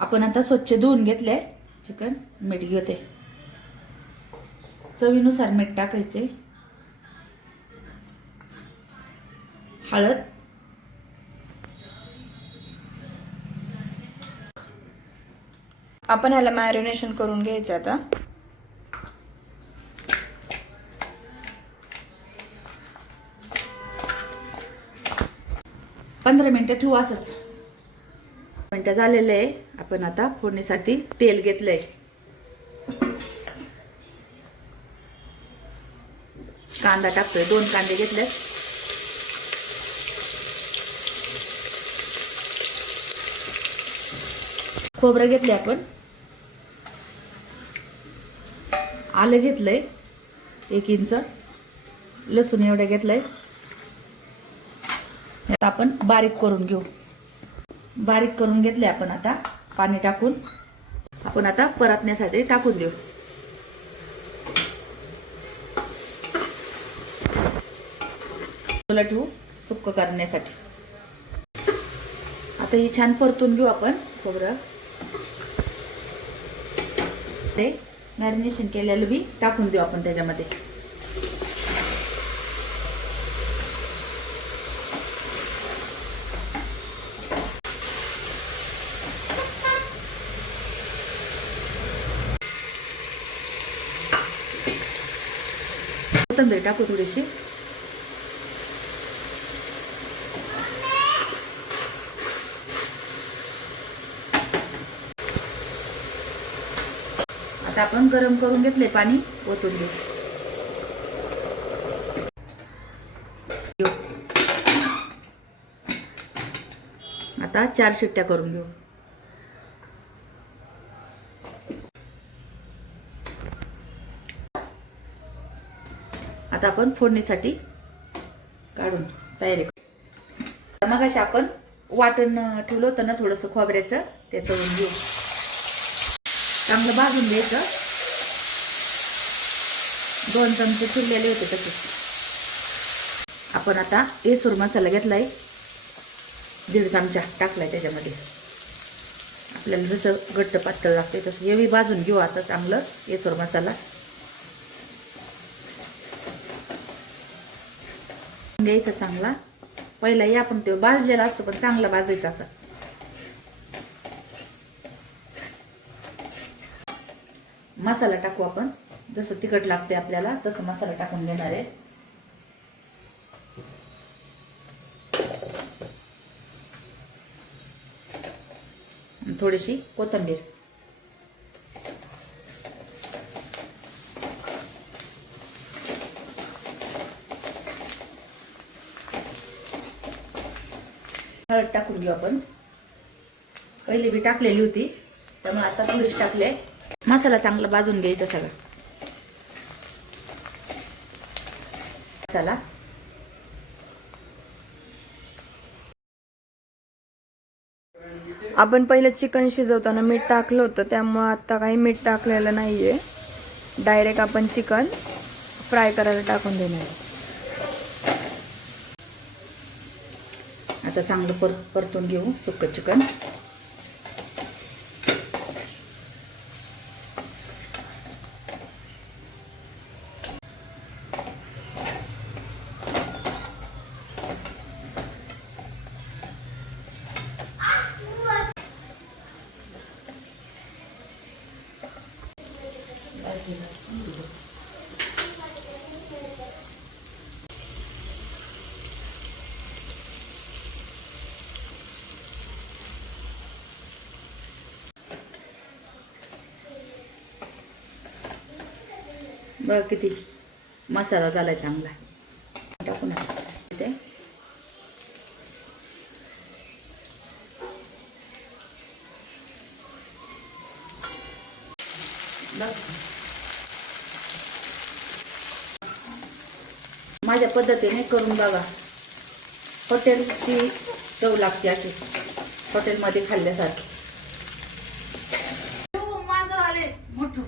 आपण आता स्वच्छ धुवून घेतले चिकन. मीठ घेते, चवीनुसार मीठ टाकायचे. हळद, आपण ह्याला मॅरिनेशन करून घ्यायचं आता. पंधरा मिनिटं ठेवू असंच. मिनिटं झालेले आहे. आपण आता फोडणीसाठी तेल घेतलंय. कांदा टाकतोय, 2 कांदे घेतले. खोबरं घेतले आपण. आलं घेतलंय 1 इंच. लसूण एवढं घेतलंय. आता आपण बारीक करून घेऊ. बारीक करून घेतले आपण. आता पाणी टाकून आपण आता परतण्यासाठी टाकून देऊ. ठेवू सुक्क करण्यासाठी. आता ही छान परतून घेऊ आपण खोबरं. ते मॅरिनेशन केलेलं बी टाकून देऊ आपण त्याच्यामध्ये. कोथिंबीर टाकू थोडीशी. आता आपण गरम करून घेतले पाणी, ओतून घेऊ. आता 4 शिट्ट्या करून घेऊ. आता आपण फोडणीसाठी काढून तयारी करू. मग अशी आपण वाटण ठेवलं होतं ना थोडंसं खोबऱ्याचं, ते तळून घेऊ. चांगलं भाजून घ्यायचं. 2 चमचे ठेवलेले होते तसे. आपण आता येसूर मसाला घेतलाय, 1.5 चमचा टाकलाय त्याच्यामध्ये. आपल्याला जसं घट्ट पातळ लागते तसं हे भाजून घेऊ आता चांगलं येसूर मसाला. घ्यायचा चांगला. पहिला आपण ते भाजलेला असतो पण चांगला भाजायचा असा. मसाला टाकू आपण. जसं तिखट लागते आपल्याला तसं मसाला टाकून घेणार आहे. थोडीशी कोथिंबीर. हळद टाकून घेऊ आपण. पहिले बी टाकलेली होती त्यामुळे आता थोडीशी टाकले. मसाला चांगला भाजून घ्यायचा सगळा मसाला. आपण पहिले चिकन शिजवताना मीठ टाकलं होतं, त्यामुळे आता काही मीठ टाकलेलं नाहीये. डायरेक्ट आपण चिकन फ्राय करायला टाकून देणार. आता चांगलं परतून घेऊ सुक्क चिकन. बघ किती मसाला झालाय चांगला. टाकून ते माझ्या पद्धतीने करून बघा. हॉटेलची चव लागते अशी, हॉटेलमध्ये खाल्ल्यासारखी. मांजर आले मोठं.